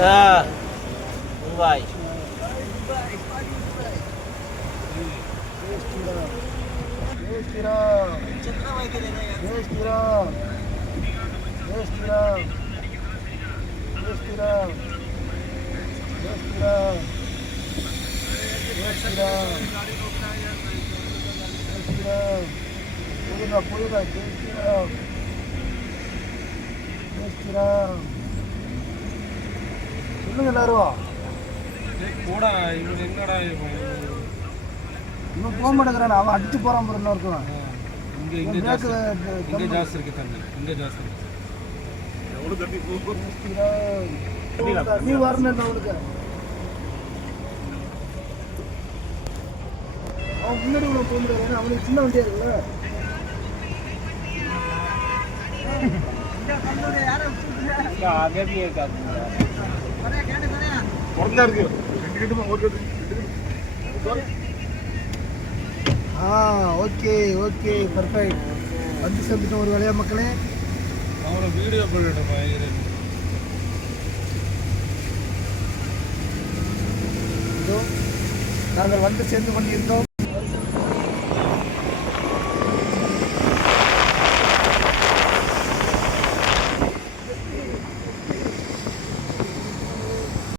ரூபாய் சொல்லுங்க எல்லாரும். இன்னும் போக மாட்டேங்கிறான், அவன் அடிச்சு போறான் பாரு இன்னொருத்தவன். இங்கே ஜாஸ்தி இருக்கு தண்ணி, இங்கே ஜாஸ்தி இருக்கு. நீ வரணும் அவனுக்கு. அவன் முன்னாடி உள்ள போக முடியாது, அவனுக்கு சின்ன வண்டியா இருக்குல்ல. आगे भी एक ஓகே ஓகே பர்ஃபெக்ட். வந்து சேர்ந்துட்டோம் ஒரு வேலையா மக்களே. அவனை வீடியோ பண்ணிட்டோம். நாங்கள் வந்து சேர்ந்து கொண்டிருந்தோம்.